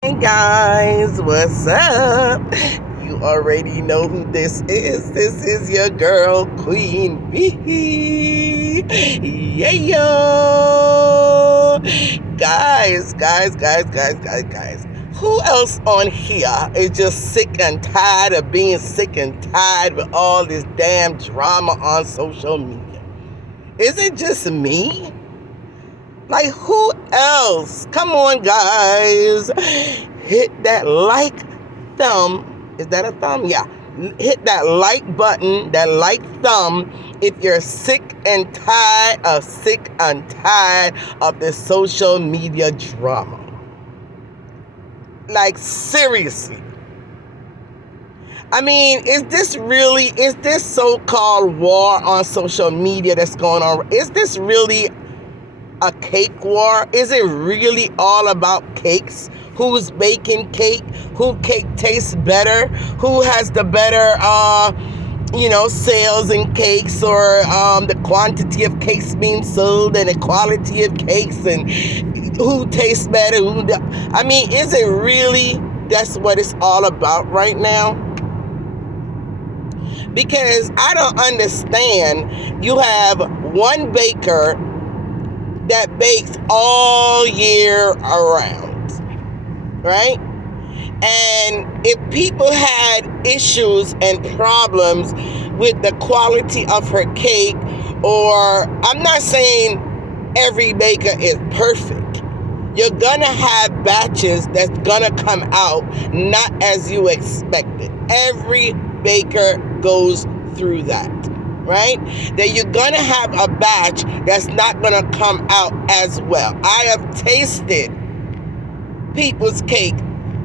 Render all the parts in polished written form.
Hey guys, what's up? You already know who this is. This is your girl, Queen Bee. Yeah, yo. Guys. Who else on here is just sick and tired of being sick and tired with all this damn drama on social media? Is it just me? Like, who else? Come on, guys. Hit that like thumb. Is that a thumb? Yeah. Hit that like button, that like thumb, if you're sick and tired of the social media drama. Like, seriously. I mean, is this so-called war on social media that's going on? Is this really a cake war? Is it really all about cakes? Who's baking cake? Who cake tastes better? Who has the better sales in cakes, or the quantity of cakes being sold and the quality of cakes, and who tastes better? I mean, is it really that's what it's all about right now? Because I don't understand. You have one baker that bakes all year around, right? And if people had issues and problems with the quality of her cake, or I'm not saying every baker is perfect. You're gonna have batches that's gonna come out not as you expected. Every baker goes through that. Right? That you're going to have a batch that's not going to come out as well. I have tasted people's cake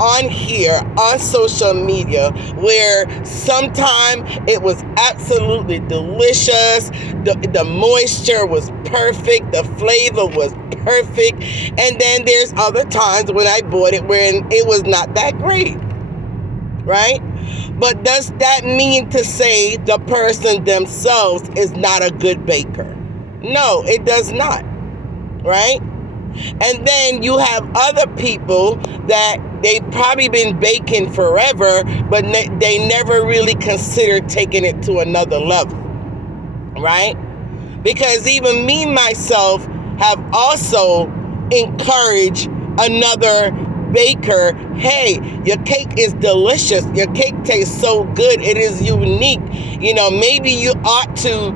on here, on social media, where sometimes it was absolutely delicious, the moisture was perfect, the flavor was perfect, and then there's other times when I bought it when it was not that great. Right? But does that mean to say the person themselves is not a good baker? No, it does not. Right? And then you have other people that they've probably been baking forever, but they never really considered taking it to another level. Right? Because even me, myself, have also encouraged another baker, hey, your cake is delicious. Your cake tastes so good. It is unique. Maybe you ought to,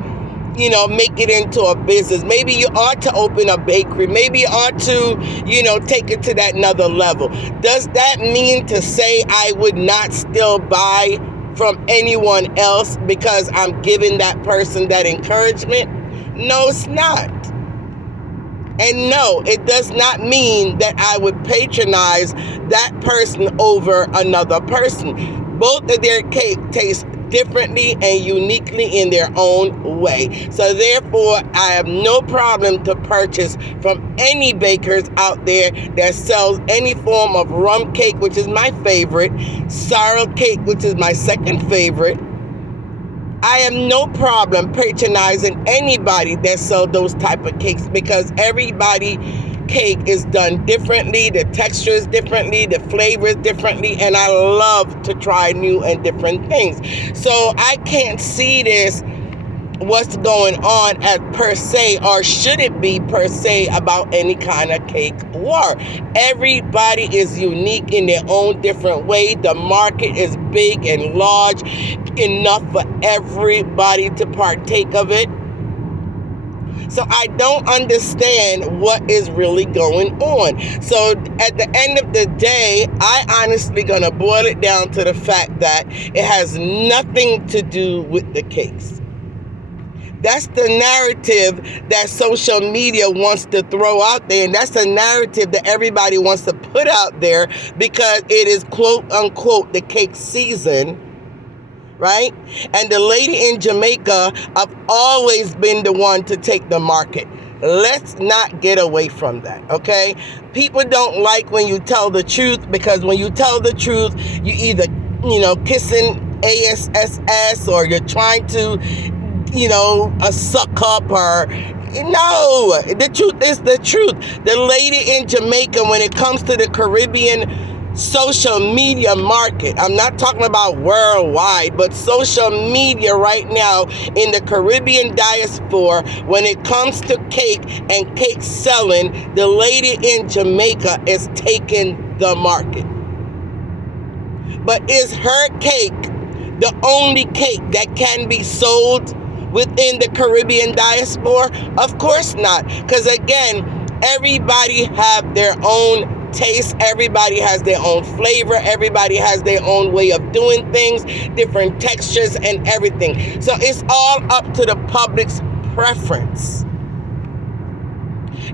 make it into a business. Maybe you ought to open a bakery. Maybe you ought to, take it to that another level. Does that mean to say I would not still buy from anyone else because I'm giving that person that encouragement? No, it's not. And no, it does not mean that I would patronize that person over another person. Both of their cake taste differently and uniquely in their own way. So therefore, I have no problem to purchase from any bakers out there that sells any form of rum cake, which is my favorite, sorrel cake, which is my second favorite. I have no problem patronizing anybody that sells those type of cakes, because everybody cake is done differently, the texture is differently, the flavor is differently, and I love to try new and different things. So I can't see this, what's going on as per se, or should it be per se, about any kind of cake war. Everybody is unique in their own different way. The market is big and large enough for everybody to partake of it. So I don't understand what is really going on. So at the end of the day, I honestly gonna boil it down to the fact that it has nothing to do with the cakes. That's the narrative that social media wants to throw out there, and that's the narrative that everybody wants to put out there because it is quote unquote the cake season, right? And the lady in Jamaica have always been the one to take the market. Let's not get away from that, okay? People don't like when you tell the truth, because when you tell the truth, you either, kissing ASSS, or you're trying to a suck up, or no, the truth is the truth. The lady in Jamaica, when it comes to the Caribbean social media market. I'm not talking about worldwide, but social media right now in the Caribbean diaspora, when it comes to cake and cake selling, the lady in Jamaica is taking the market. But is her cake the only cake that can be sold within the Caribbean diaspora? Of course not. Because again, everybody have their own taste, everybody has their own flavor, everybody has their own way of doing things, different textures and everything. So it's all up to the public's preference.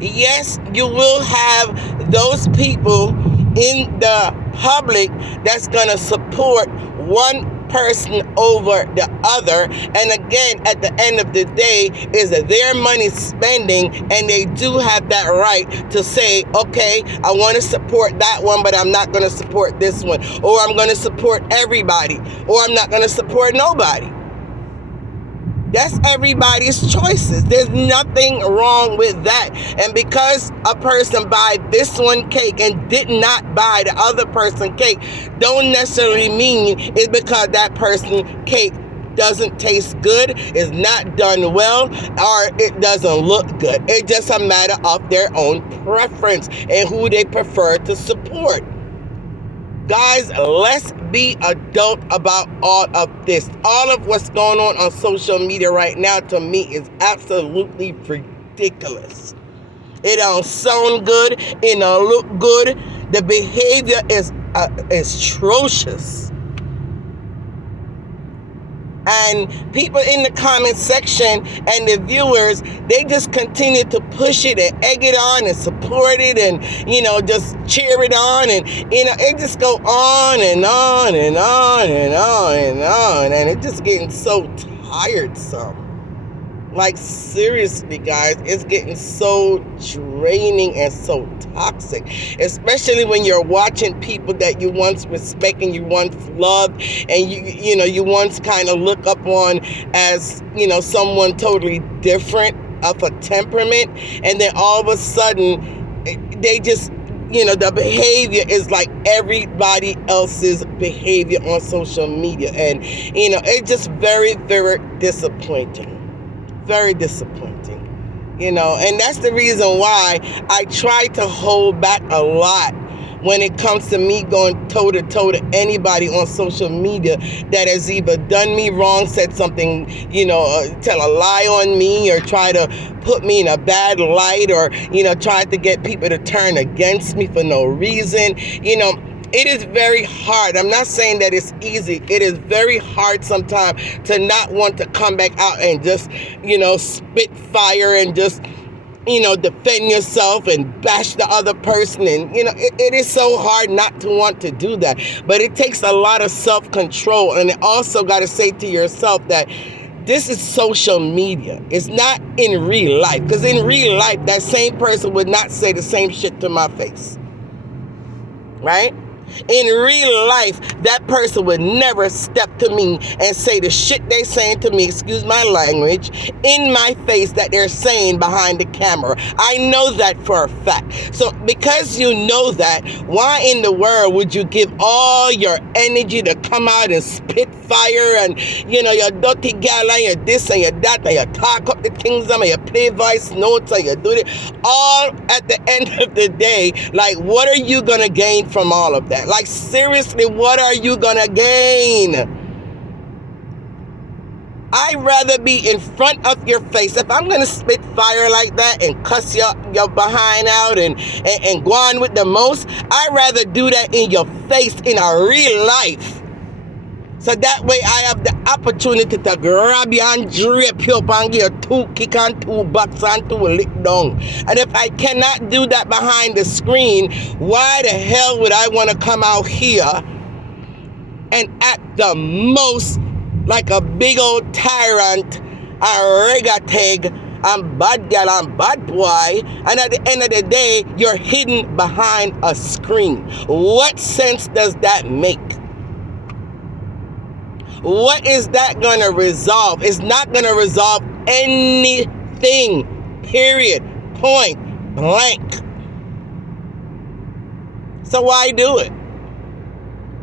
Yes, you will have those people in the public that's going to support one person over the other, and again, at the end of the day, is their money spending, and they do have that right to say, okay, I want to support that one, but I'm not going to support this one, or I'm going to support everybody, or I'm not going to support nobody. That's everybody's choices. There's nothing wrong with that. And because a person buy this one cake and did not buy the other person cake, don't necessarily mean it's because that person cake doesn't taste good, is not done well, or it doesn't look good. It's just a matter of their own preference and who they prefer to support. Guys, let's be adult about all of this. All of what's going on social media right now, to me, is absolutely ridiculous. It don't sound good. It don't look good. The behavior is atrocious. And people in the comment section and the viewers, they just continue to push it and egg it on and support it and, just cheer it on. And, it just go on and on and on and on and on. And it's just getting so tiresome. Like, seriously, guys, it's getting so draining and so toxic, especially when you're watching people that you once respect and you once loved, and you once kind of look up on as, someone totally different of a temperament, and then all of a sudden they just, the behavior is like everybody else's behavior on social media, and it's just very, very disappointing. Very disappointing, and that's the reason why I try to hold back a lot when it comes to me going toe-to-toe to anybody on social media that has either done me wrong, said something, tell a lie on me, or try to put me in a bad light, or, try to get people to turn against me for no reason. It is very hard. I'm not saying that it's easy. It is very hard sometimes to not want to come back out and just, spit fire and just, defend yourself and bash the other person. And, it is so hard not to want to do that. But it takes a lot of self-control. And it also got to say to yourself that this is social media. It's not in real life. Because in real life, that same person would not say the same shit to my face. Right? In real life, that person would never step to me and say the shit they saying to me, excuse my language, in my face that they're saying behind the camera. I know that for a fact. So because you know that, why in the world would you give all your energy to come out and spit fire and, your dirty gal and your this and your that, and you talk up the things and you play voice notes and you do it all at the end of the day? Like, what are you going to gain from all of that? Like, seriously, what are you gonna gain? I'd rather be in front of your face. If I'm gonna spit fire like that and cuss your behind out and go on with the most, I'd rather do that in your face in a real life. So that way I have the opportunity to grab you and drape you up and give you 2 kick and 2 bucks and 2 lick down. And if I cannot do that behind the screen, why the hell would I want to come out here and act the most like a big old tyrant, a regateg, and bad gal and bad boy, and at the end of the day, you're hidden behind a screen? What sense does that make? What is that going to resolve? It's not going to resolve anything. Period. Point blank. So why do it?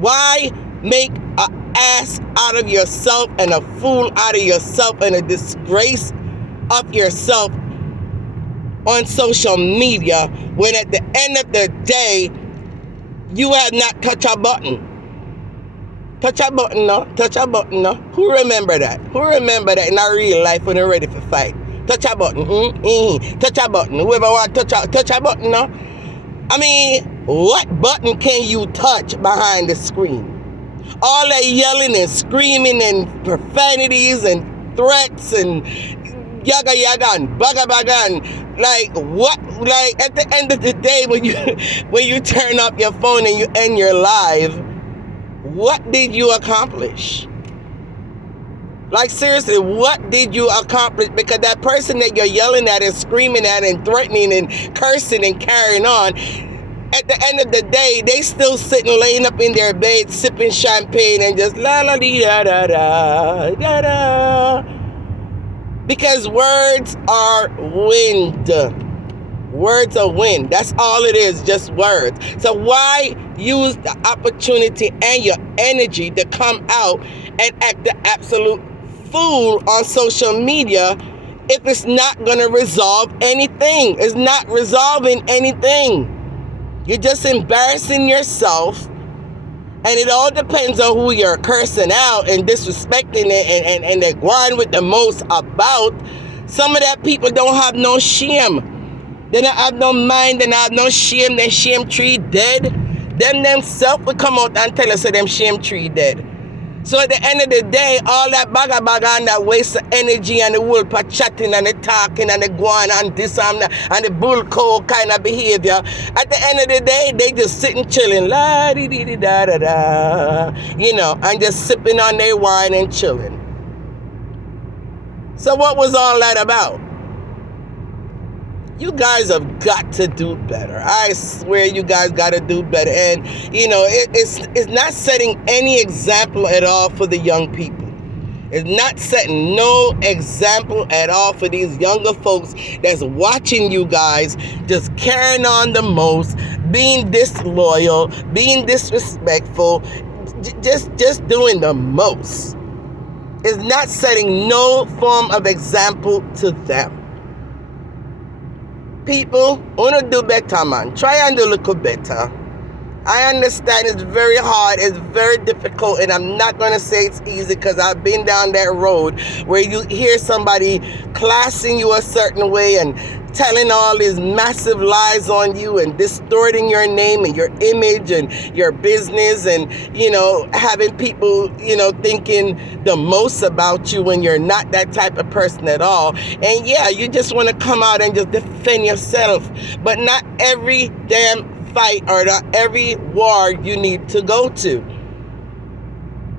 Why make an ass out of yourself and a fool out of yourself and a disgrace of yourself on social media when at the end of the day, you have not touched a button? Touch a button now. Touch a button now. Who remember that? Who remember that in our real life when you're ready for fight? Touch a button. Touch a button. Whoever want to touch a button now. I mean, what button can you touch behind the screen? All that yelling and screaming and profanities and threats and yaga yaga and baga baga and like what? Like at the end of the day, when you turn up your phone and you end your live, what did you accomplish? Like seriously, what did you accomplish? Because that person that you're yelling at and screaming at and threatening and cursing and carrying on, at the end of the day, they still sitting laying up in their bed sipping champagne and just la la dee da da da da da. Because words are wind. Words are wind. That's all it is, just words. So why use the opportunity and your energy to come out and act the absolute fool on social media if it's not going to resolve anything? It's not resolving anything. You're just embarrassing yourself, and it all depends on who you're cursing out and disrespecting it and they're going with the most about. Some of that people don't have no shame. They don't have no mind, they don't have no shame. Their shame tree dead. Them themselves will come out and tell us that them shame tree dead. So at the end of the day, all that baga baga and that waste of energy and the whole chatting and the talking and the going and this and the bull cold kind of behavior, at the end of the day, they just sitting chilling, la di di di da da da, you know, and just sipping on their wine and chilling. So what was all that about? You guys have got to do better. I swear you guys got to do better. And, you know, it's not setting any example at all for the young people. It's not setting no example at all for these younger folks that's watching you guys just carrying on the most, being disloyal, being disrespectful, just doing the most. It's not setting no form of example to them. People, wanna do better, man. Try and do a little better. I understand it's very hard, it's very difficult, and I'm not going to say it's easy because I've been down that road where you hear somebody classing you a certain way and telling all these massive lies on you and distorting your name and your image and your business and, you know, having people, you know, thinking the most about you when you're not that type of person at all. And yeah, you just want to come out and just defend yourself, but not every damn fight or not every war you need to go to.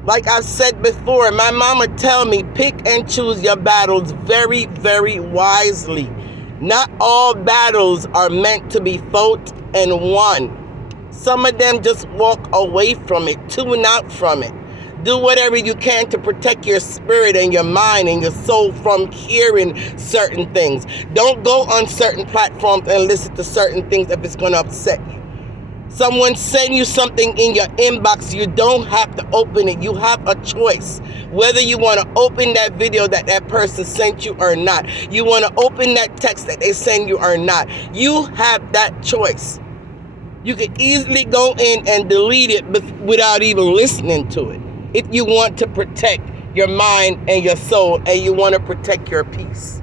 Like I've said before, my mama tell me, pick and choose your battles very, very wisely. Not all battles are meant to be fought and won. Some of them just walk away from it, tune out from it. Do whatever you can to protect your spirit and your mind and your soul from hearing certain things. Don't go on certain platforms and listen to certain things if it's going to upset you. Someone send you something in your inbox, you don't have to open it. You have a choice whether you want to open that video that person sent you or not. You want to open that text that they send you or not. You have that choice. You can easily go in and delete it without even listening to it. If you want to protect your mind and your soul and you want to protect your peace.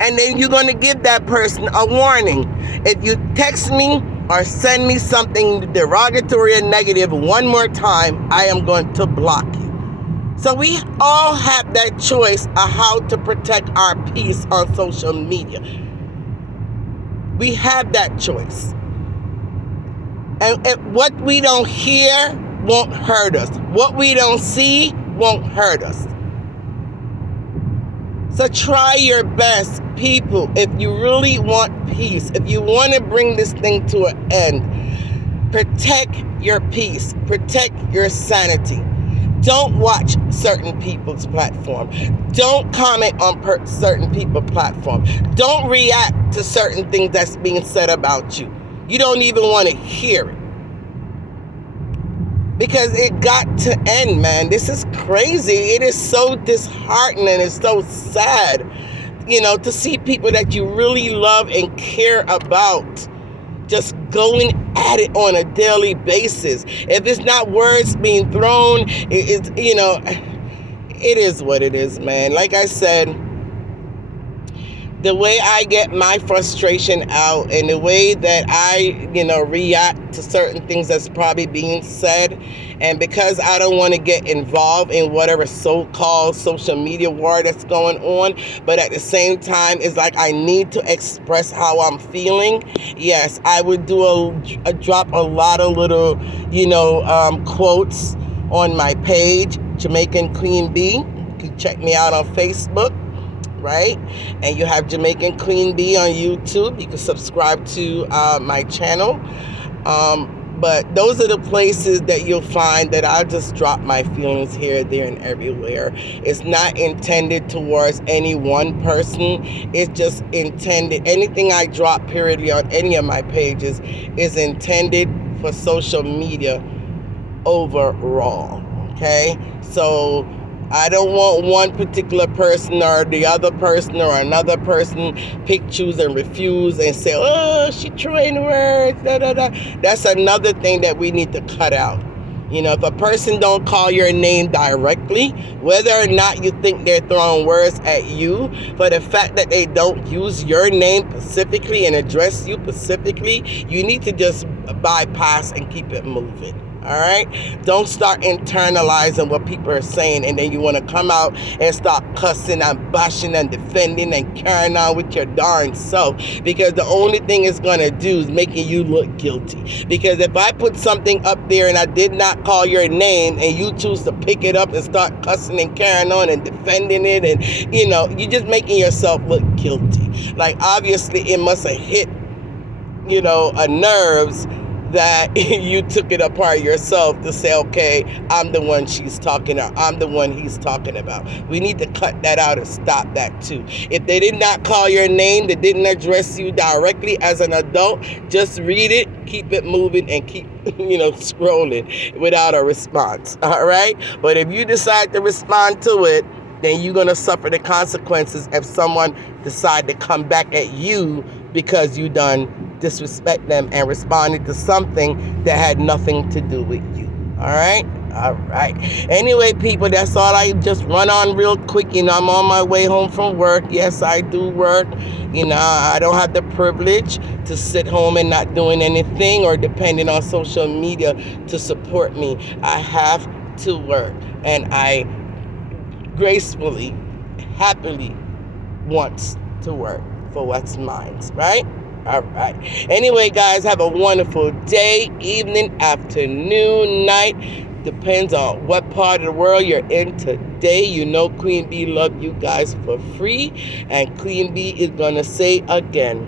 And then you're going to give that person a warning. If you text me or send me something derogatory and negative one more time, I am going to block you. So we all have that choice of how to protect our peace on social media. We have that choice. And what we don't hear won't hurt us. What we don't see won't hurt us. So try your best, people, if you really want peace, if you want to bring this thing to an end, protect your peace, protect your sanity. Don't watch certain people's platform. Don't comment on certain people's platform. Don't react to certain things that's being said about you. You don't even want to hear it. because it got to end, man. This is crazy. It is so disheartening. It's so sad, to see people that you really love and care about just going at it on a daily basis. If it's not words being thrown, it is what it is, man. Like I said, the way I get my frustration out and the way that I, react to certain things that's probably being said, and because I don't want to get involved in whatever so-called social media war that's going on, but at the same time, it's like I need to express how I'm feeling. Yes, I would drop a lot of little, quotes on my page, Jamaican Queen Bee. You can check me out on Facebook. Right? And you have Jamaican Queen Bee on YouTube. You can subscribe to my channel. But those are the places that you'll find that I just drop my feelings here, there, and everywhere. It's not intended towards any one person. It's just intended, anything I drop periodically on any of my pages is intended for social media overall. Okay? So I don't want one particular person or the other person or another person pick, choose, and refuse and say, oh, she throwing words, da, da, da. That's another thing that we need to cut out. If a person don't call your name directly, whether or not you think they're throwing words at you, for the fact that they don't use your name specifically and address you specifically, you need to just bypass and keep it moving. All right? Don't start internalizing what people are saying, and then you want to come out and start cussing and bashing and defending and carrying on with your darn self, because the only thing it's going to do is making you look guilty. Because if I put something up there and I did not call your name and you choose to pick it up and start cussing and carrying on and defending it, and you're just making yourself look guilty. Like, obviously it must have hit a nerves that you took it apart yourself to say, okay, I'm the one she's talking about, I'm the one he's talking about. We need to cut that out and stop that too. If they did not call your name, they didn't address you directly as an adult, just read it, keep it moving, and keep scrolling without a response. All right? But if you decide to respond to it, then you're going to suffer the consequences if someone decide to come back at you because you done disrespect them and responded to something that had nothing to do with you. All right? All right. Anyway, people, that's all. I just run on real quick. I'm on my way home from work. Yes, I do work. I don't have the privilege to sit home and not doing anything or depending on social media to support me. I have to work, and I gracefully, happily wants to work for what's mine, right? All right. Anyway, guys, have a wonderful day, evening, afternoon, night. Depends on what part of the world you're in today. Queen Bee love you guys for free. And Queen Bee is going to say again,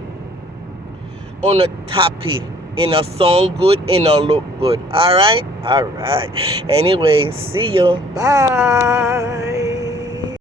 on a tappy, in a song good, in a look good. All right? All right. Anyway, see you. Bye.